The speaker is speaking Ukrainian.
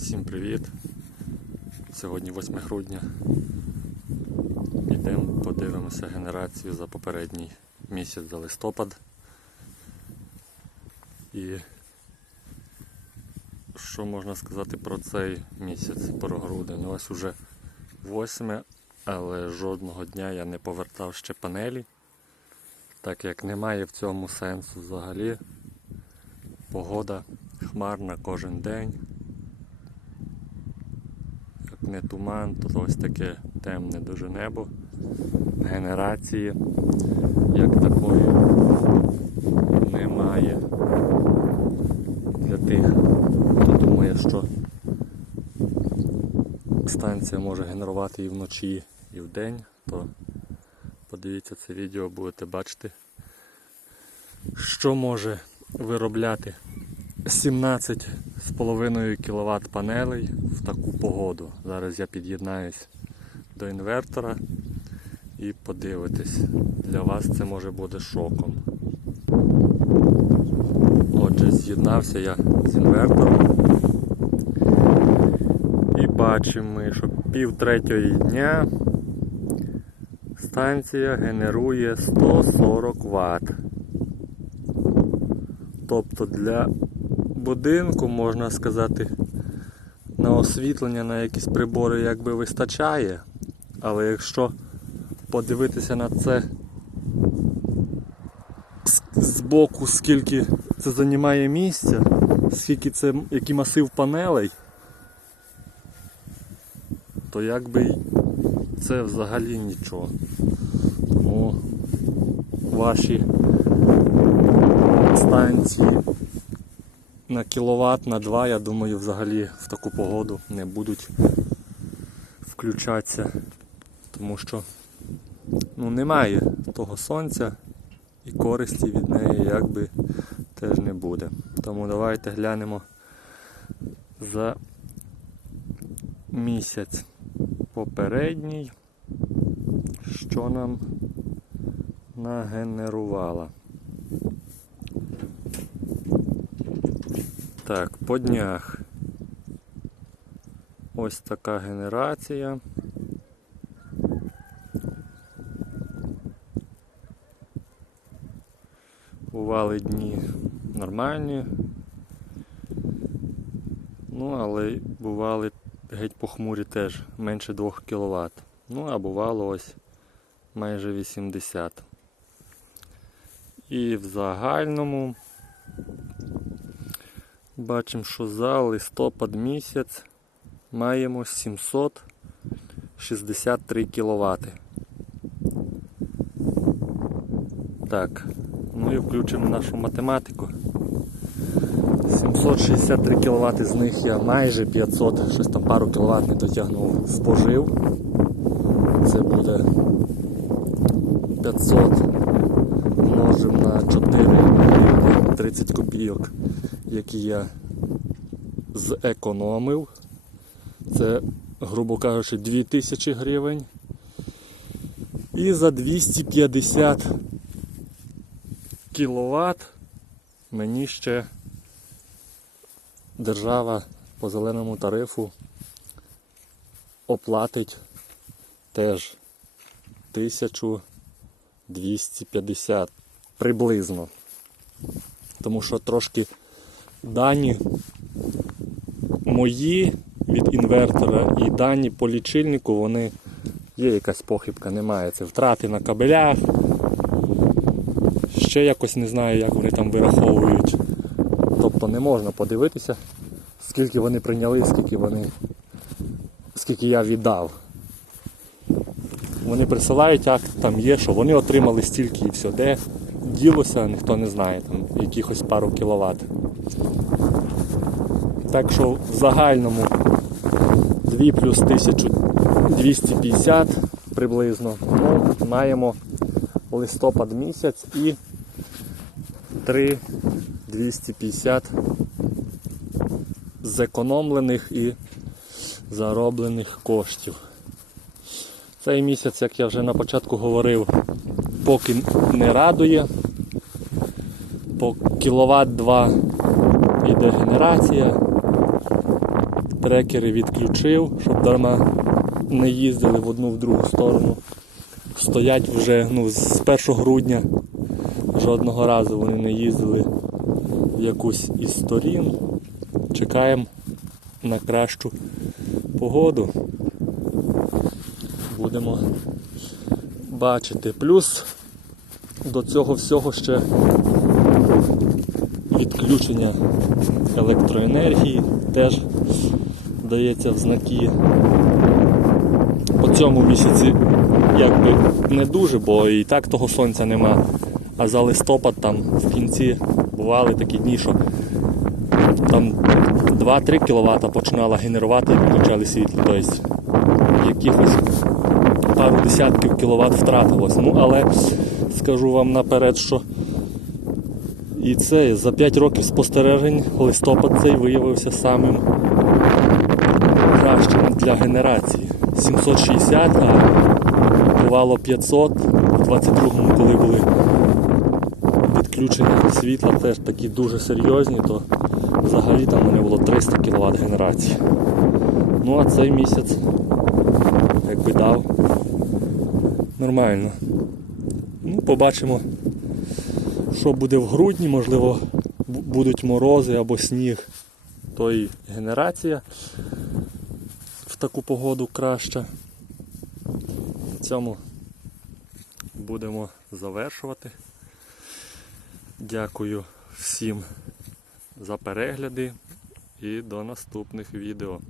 Всім привіт! Сьогодні 8 грудня. Йдемо подивимося генерацію за попередній місяць за листопад. І що можна сказати про цей місяць, про грудень? Ось уже 8, але жодного дня я не повертав ще панелі, так як немає в цьому сенсу взагалі. Погода хмарна кожен день. Не туман, то ось таке темне дуже небо. Генерації як такої немає. Для тих, хто думає, що станція може генерувати і вночі, і вдень, то подивіться це відео, будете бачити, що може виробляти 17,5 кВт панелей в таку погоду. Зараз я під'єднаюсь до інвертора і подивитесь. Для вас це може бути шоком. Отже, з'єднався я з інвертором. І бачимо, ми, що пів третьої дня станція генерує 140 Вт. Тобто для будинку, можна сказати, на освітлення, на якісь прибори якби вистачає. Але якщо подивитися на це з- збоку, скільки це займає місця, скільки це, який масив панелей, то якби це взагалі нічого. Тому ваші станції на кіловат, на 2, я думаю, взагалі в таку погоду не будуть включатися, тому що ну, немає того сонця і користі від неї якби теж не буде. Тому давайте глянемо за місяць попередній, що нам нагенерувала. Так, по днях. Ось така генерація. Бували дні нормальні. Ну, але бували геть похмурі теж менше 2 кВт. Ну, а бувало ось майже 80. І в загальному Бачимо, що за листопад місяць маємо 763 кВт. Так, ну і включимо нашу математику. 763 кВт з них я майже 500, щось там пару кВт не дотягнув, спожив. Це буде 500 множимо на 4 30 копійок які я зекономив. Це, грубо кажучи, 2000 гривень. І за 250 кіловат мені ще держава по зеленому тарифу оплатить теж 1250 приблизно. Тому що трошки дані мої від інвертора і дані по лічильнику, вони є якась похибка, немає. Це втрати на кабелях. Ще якось не знаю, як вони там вираховують. Тобто не можна подивитися, скільки вони прийняли, скільки вони, скільки я віддав. Вони присилають акт, там є, що вони отримали стільки і все. Де ділося, ніхто не знає, там якихось пару кіловат. Так що в загальному 2 плюс 1250 приблизно. Ну, маємо листопад місяць і 3 250 зекономлених і зароблених коштів. Цей місяць, як я вже на початку говорив, поки не радує. По кіловат 2 йде генерація. трекери відключив, щоб дарма не їздили в одну в другу сторону. Стоять вже ну, з 1 грудня. Жодного разу вони не їздили в якусь із сторін. Чекаємо на кращу погоду. Будемо бачити. Плюс до цього всього ще відключення електроенергії теж дається в знаки. По цьому місяці якби не дуже, бо і так того сонця нема. А за листопад там в кінці бували такі дні, що там 2-3 кВт починала генерувати і виключали світло. Тобто якихось пару десятків кіловат втратилось. Ну але скажу вам наперед, що і це за 5 років спостережень листопад цей виявився самим кращим для генерації. 760, а бувало 500 в 22-му, коли були відключення світла, теж такі дуже серйозні, то взагалі там у мене було 300 кВт генерації. Ну а цей місяць якби дав нормально. Ну, побачимо, що буде в грудні, можливо, будуть морози або сніг, то і генерація в таку погоду краща. В цьому будемо завершувати. Дякую всім за перегляди і до наступних відео.